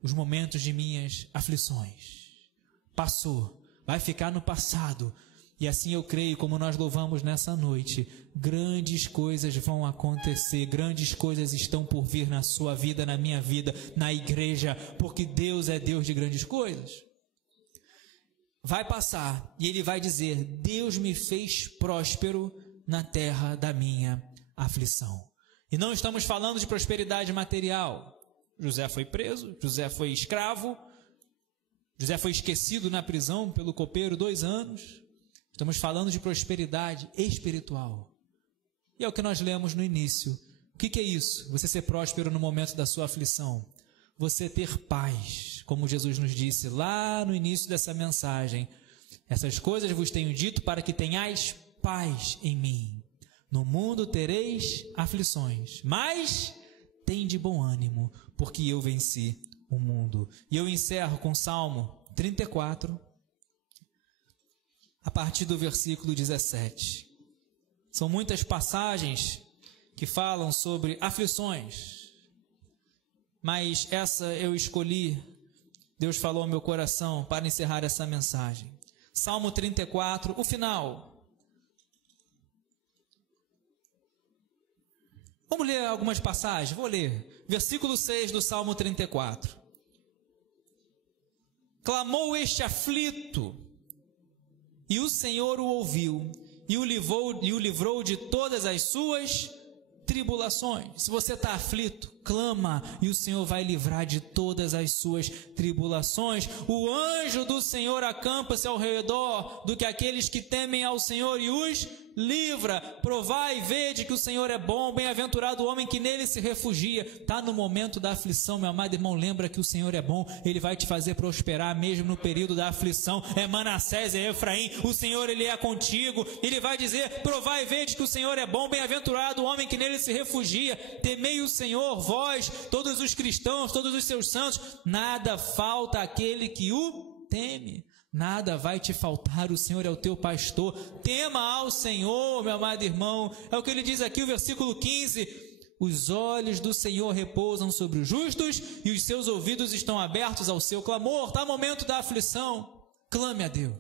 os momentos de minhas aflições. Passou, vai ficar no passado. E assim eu creio, como nós louvamos nessa noite, grandes coisas vão acontecer, grandes coisas estão por vir na sua vida, na minha vida, na igreja, porque Deus é Deus de grandes coisas. Vai passar e Ele vai dizer: Deus me fez próspero na terra da minha aflição. E não estamos falando de prosperidade material. José foi preso, José foi escravo, José foi esquecido na prisão pelo copeiro 2 anos. Estamos falando de prosperidade espiritual. E é o que nós lemos no início. O que é isso? Você ser próspero no momento da sua aflição. Você ter paz, como Jesus nos disse lá no início dessa mensagem. Essas coisas vos tenho dito para que tenhais paz em mim. No mundo tereis aflições, mas tende bom ânimo, porque eu venci o mundo. E eu encerro com Salmo 34, a partir do versículo 17. São muitas passagens que falam sobre aflições, mas essa eu escolhi, Deus falou ao meu coração para encerrar essa mensagem. Salmo 34, o final. Vamos ler algumas passagens? Vou ler. Versículo 6 do Salmo 34. Clamou este aflito, e o Senhor o ouviu, e o livrou de todas as suas tribulações. Se você está aflito, clama, e o Senhor vai livrar de todas as suas tribulações. O anjo do Senhor acampa-se ao redor do que aqueles que temem ao Senhor e os livra. Provai e vede que o Senhor é bom, bem-aventurado o homem que nele se refugia. Está no momento da aflição, meu amado irmão, lembra que o Senhor é bom, Ele vai te fazer prosperar mesmo no período da aflição. É Manassés, é Efraim, o Senhor Ele é contigo. Ele vai dizer: provai e vede que o Senhor é bom, bem-aventurado o homem que nele se refugia. Temei o Senhor, vós, todos os cristãos, todos os seus santos. Nada falta àquele que o teme. Nada vai te faltar, o Senhor é o teu pastor. Tema ao Senhor, meu amado irmão. É o que ele diz aqui, o versículo 15. Os olhos do Senhor repousam sobre os justos e os seus ouvidos estão abertos ao seu clamor. Está no momento da aflição, clame a Deus.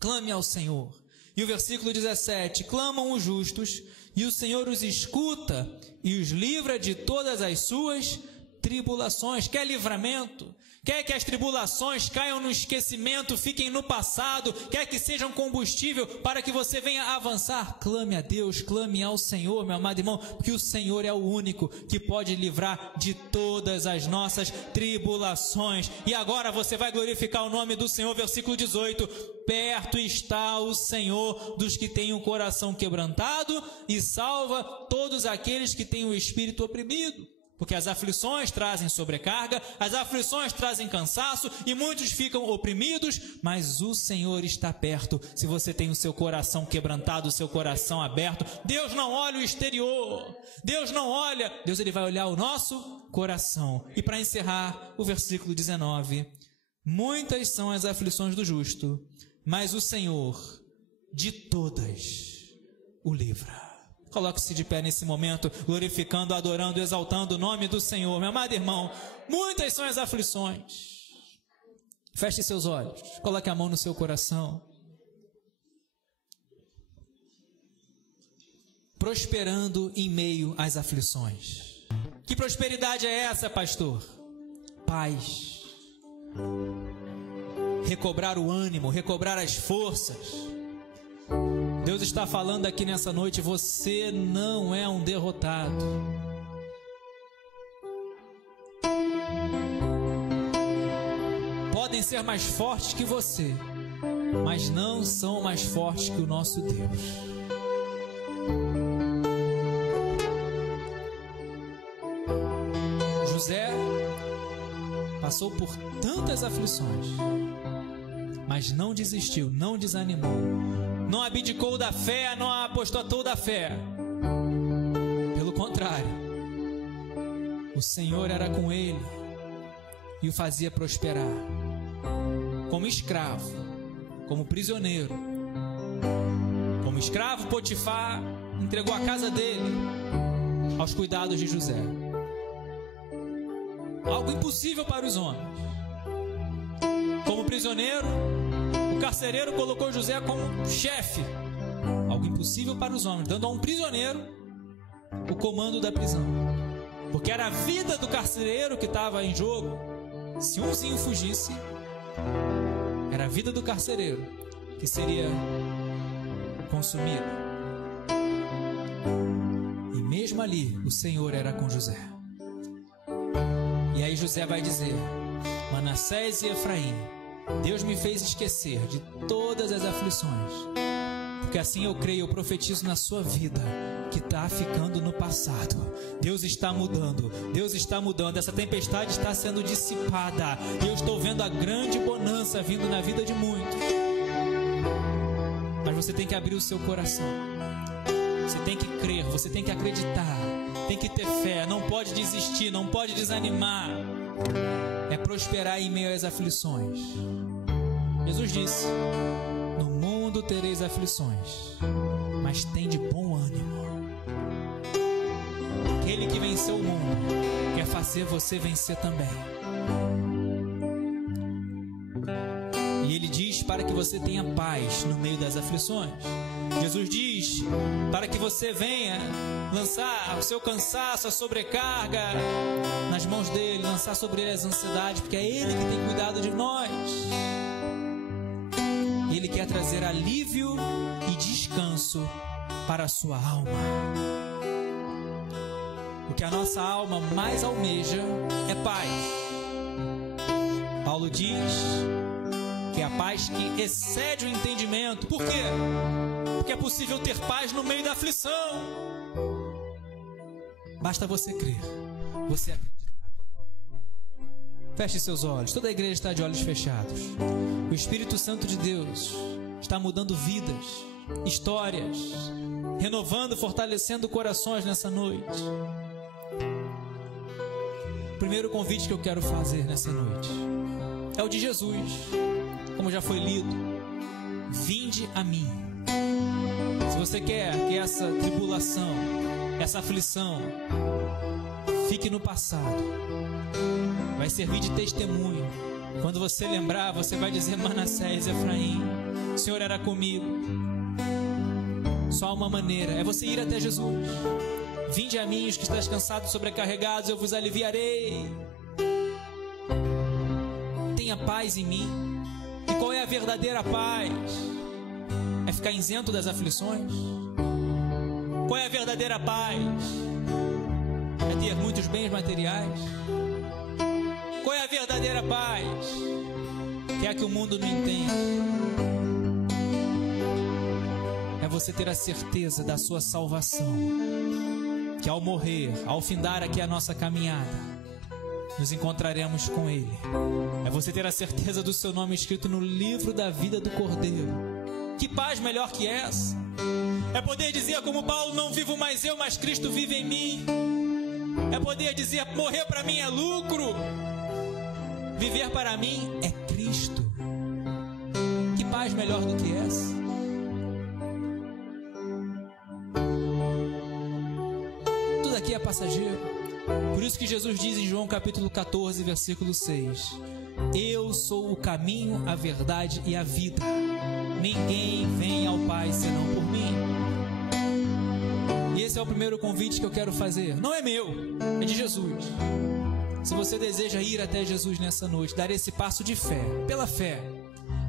Clame ao Senhor. E o versículo 17. Clamam os justos e o Senhor os escuta e os livra de todas as suas tribulações. Quer livramento? Quer que as tribulações caiam no esquecimento, fiquem no passado? Quer que sejam combustível para que você venha avançar? Clame a Deus, clame ao Senhor, meu amado irmão, porque o Senhor é o único que pode livrar de todas as nossas tribulações. E agora você vai glorificar o nome do Senhor, versículo 18. Perto está o Senhor dos que têm o coração quebrantado e salva todos aqueles que têm o espírito oprimido. Porque as aflições trazem sobrecarga, as aflições trazem cansaço e muitos ficam oprimidos, mas o Senhor está perto. Se você tem o seu coração quebrantado, o seu coração aberto, Deus não olha o exterior, Deus não olha, Deus Ele vai olhar o nosso coração. E para encerrar, o versículo 19, muitas são as aflições do justo, mas o Senhor de todas o livra. Coloque-se de pé nesse momento, glorificando, adorando, exaltando o nome do Senhor. Meu amado irmão, muitas são as aflições. Feche seus olhos, coloque a mão no seu coração. Prosperando em meio às aflições. Que prosperidade é essa, pastor? Paz. Recobrar o ânimo, recobrar as forças. Deus está falando aqui nessa noite, você não é um derrotado. Podem ser mais fortes que você, mas não são mais fortes que o nosso Deus. José passou por tantas aflições, mas não desistiu, não desanimou. Não abdicou da fé, não apostatou da fé. Pelo contrário, o Senhor era com ele e o fazia prosperar. Como escravo, como prisioneiro. Como escravo, Potifar entregou a casa dele aos cuidados de José. Algo impossível para os homens. Como prisioneiro, o carcereiro colocou José como chefe, algo impossível para os homens, dando a um prisioneiro o comando da prisão, porque era a vida do carcereiro que estava em jogo. Se umzinho fugisse, era a vida do carcereiro que seria consumida. E mesmo ali, o Senhor era com José. E aí José vai dizer: Manassés e Efraim, Deus me fez esquecer de todas as aflições, porque assim eu creio, eu profetizo na sua vida, que está ficando no passado. Deus está mudando, Deus está mudando, essa tempestade está sendo dissipada, e eu estou vendo a grande bonança vindo na vida de muitos. Mas você tem que abrir o seu coração, você tem que crer, você tem que acreditar, tem que ter fé, não pode desistir, não pode desanimar, é prosperar em meio às aflições. Jesus disse: no mundo tereis aflições, mas tem de bom ânimo. Aquele que venceu o mundo quer fazer você vencer também. E ele diz para que você tenha paz no meio das aflições. Jesus diz para que você venha lançar o seu cansaço, a sobrecarga nas mãos dele, lançar sobre ele as ansiedades, porque é ele que tem cuidado de nós. E ele quer trazer alívio e descanso para a sua alma. O que a nossa alma mais almeja é paz. Paulo diz que é a paz que excede o entendimento. Por quê? Porque é possível ter paz no meio da aflição. Basta você crer, você acreditar. Feche seus olhos. Toda a igreja está de olhos fechados. O Espírito Santo de Deus está mudando vidas, histórias, renovando, fortalecendo corações nessa noite. O primeiro convite que eu quero fazer nessa noite é o de Jesus, como já foi lido: vinde a mim. Se você quer que essa tribulação, essa aflição fique no passado, vai servir de testemunho. Quando você lembrar, você vai dizer: Manassés e Efraim, o Senhor era comigo. Só há uma maneira, é você ir até Jesus. Vinde a mim, os que estáis cansados e sobrecarregados, eu vos aliviarei. Tenha paz em mim. E qual é a verdadeira paz? É ficar isento das aflições? Qual é a verdadeira paz? É ter muitos bens materiais? Qual é a verdadeira paz? Que é a que o mundo não entende. É você ter a certeza da sua salvação, que ao morrer, ao findar aqui a nossa caminhada, nos encontraremos com Ele. É você ter a certeza do seu nome escrito no livro da vida do Cordeiro. Que paz melhor que essa? É poder dizer como Paulo: não vivo mais eu, mas Cristo vive em mim. É poder dizer: morrer para mim é lucro, viver para mim é Cristo. Que paz melhor do que essa? Tudo aqui é passageiro. Por isso que Jesus diz em João capítulo 14, versículo 6: eu sou o caminho, a verdade e a vida. Ninguém vem ao Pai senão por mim. E esse é o primeiro convite que eu quero fazer. Não é meu, é de Jesus. Se você deseja ir até Jesus nessa noite, dar esse passo de fé, pela fé,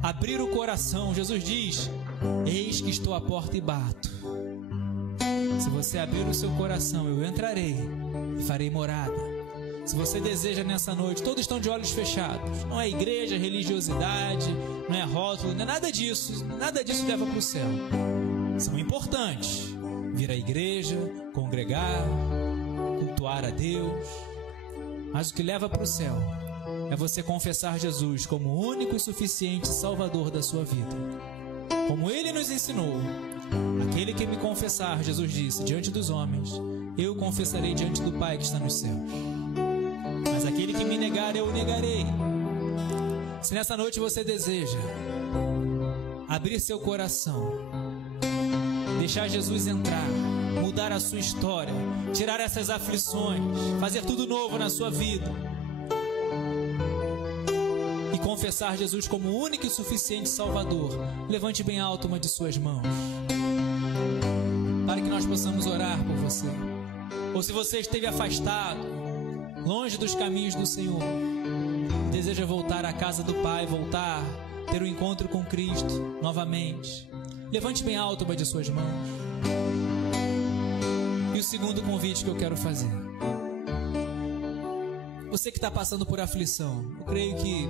abrir o coração, Jesus diz: eis que estou à porta e bato. Se você abrir o seu coração, eu entrarei e farei morada. Se você deseja nessa noite, todos estão de olhos fechados. Não é igreja, religiosidade, não é rótulo, não é nada disso. Nada disso leva para o céu. São importantes: vir à igreja, congregar, cultuar a Deus. Mas o que leva para o céu é você confessar Jesus como o único e suficiente Salvador da sua vida. Como Ele nos ensinou: aquele que me confessar, Jesus disse, diante dos homens, eu confessarei diante do Pai que está nos céus. Mas aquele que me negar, eu o negarei. Se nessa noite você deseja abrir seu coração, deixar Jesus entrar, mudar a sua história, tirar essas aflições, fazer tudo novo na sua vida, e confessar Jesus como o único e suficiente Salvador, levante bem alto uma de suas mãos, para que nós possamos orar por você. Ou se você esteve afastado, longe dos caminhos do Senhor, deseja voltar à casa do Pai, voltar, ter um encontro com Cristo novamente, levante bem alto uma de suas mãos. E o segundo convite que eu quero fazer: você que está passando por aflição, eu creio que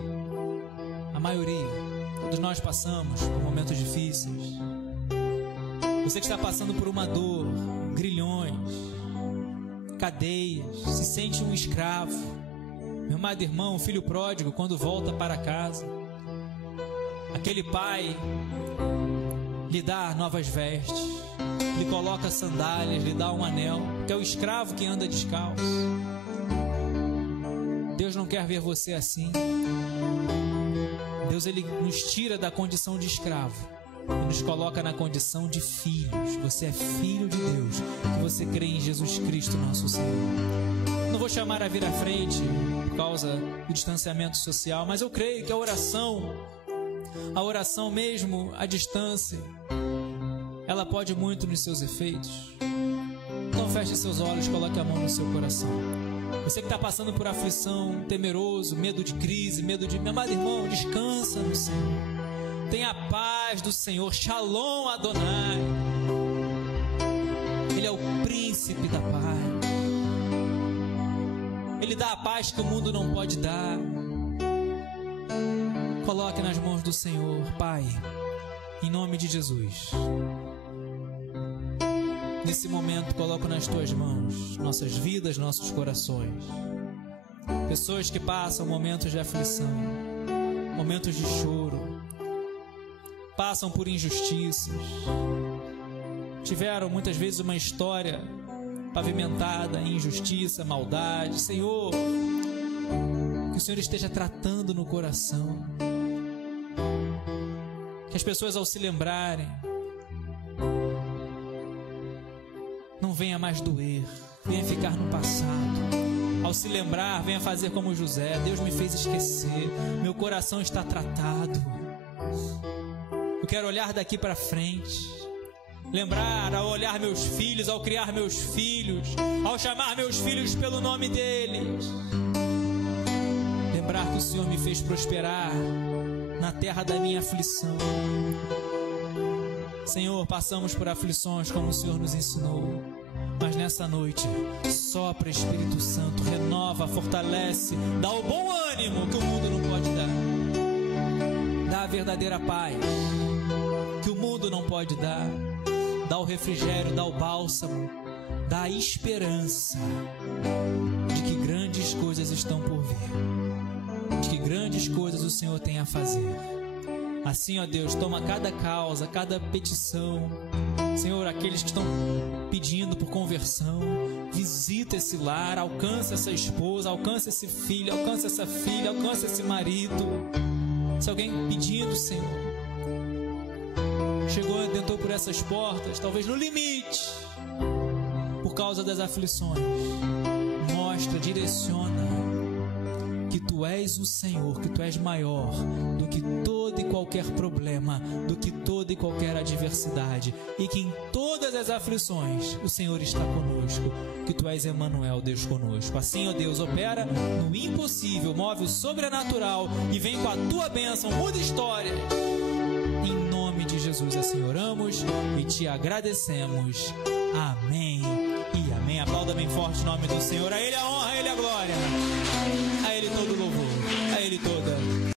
a maioria, todos nós passamos por momentos difíceis. Você que está passando por uma dor, grilhões, cadeias, se sente um escravo. Meu amado irmão, filho pródigo, quando volta para casa, aquele pai lhe dá novas vestes, lhe coloca sandálias, lhe dá um anel, que é o escravo que anda descalço. Deus não quer ver você assim. Deus, Ele nos tira da condição de escravo e nos coloca na condição de filhos. Você é filho de Deus, que você crê em Jesus Cristo, nosso Senhor. Não vou chamar a vir à frente por causa do distanciamento social, mas eu creio que a oração mesmo à distância, ela pode muito nos seus efeitos. Então feche seus olhos, coloque a mão no seu coração. Você que está passando por aflição, temeroso, medo de crise, medo de... Meu amado irmão, descansa no Senhor. Tenha a paz do Senhor, Shalom Adonai. Ele é o príncipe da paz. Ele dá a paz que o mundo não pode dar. Coloque nas mãos do Senhor, Pai, em nome de Jesus. Nesse momento, coloco nas tuas mãos nossas vidas, nossos corações. Pessoas que passam momentos de aflição, momentos de choro, passam por injustiças, tiveram muitas vezes uma história pavimentada em injustiça, maldade. Senhor, que o Senhor esteja tratando no coração, que as pessoas, ao se lembrarem, não venha mais doer, venha ficar no passado. Ao se lembrar, venha fazer como José: Deus me fez esquecer, meu coração está tratado. Eu quero olhar daqui para frente, lembrar ao olhar meus filhos, ao criar meus filhos, ao chamar meus filhos pelo nome deles, lembrar que o Senhor me fez prosperar na terra da minha aflição. Senhor, passamos por aflições como o Senhor nos ensinou, mas nessa noite, sopra Espírito Santo, renova, fortalece, dá o bom ânimo que o mundo não pode dar, dá a verdadeira paz que o mundo não pode dar, dá o refrigério, dá o bálsamo, dá a esperança de que grandes coisas estão por vir, de que grandes coisas o Senhor tem a fazer. Assim, ó Deus, toma cada causa, cada petição. Senhor, aqueles que estão pedindo por conversão, visita esse lar, alcança essa esposa, alcança esse filho, alcança essa filha, alcança esse marido. Se alguém pedindo, Senhor, chegou, entrou por essas portas, talvez no limite, por causa das aflições, mostra, direciona que Tu és o Senhor, que Tu és maior do que todo e qualquer problema, do que toda e qualquer adversidade, e que em todas as aflições o Senhor está conosco, que Tu és Emanuel, Deus conosco. Assim, ó Deus, opera no impossível, move o sobrenatural e vem com a Tua bênção, muda histórias. Em nome de Jesus assim oramos e Te agradecemos. Amém e amém. Aplauda bem forte o nome do Senhor. A Ele a honra, a Ele a glória, a Ele todo louvor, a Ele toda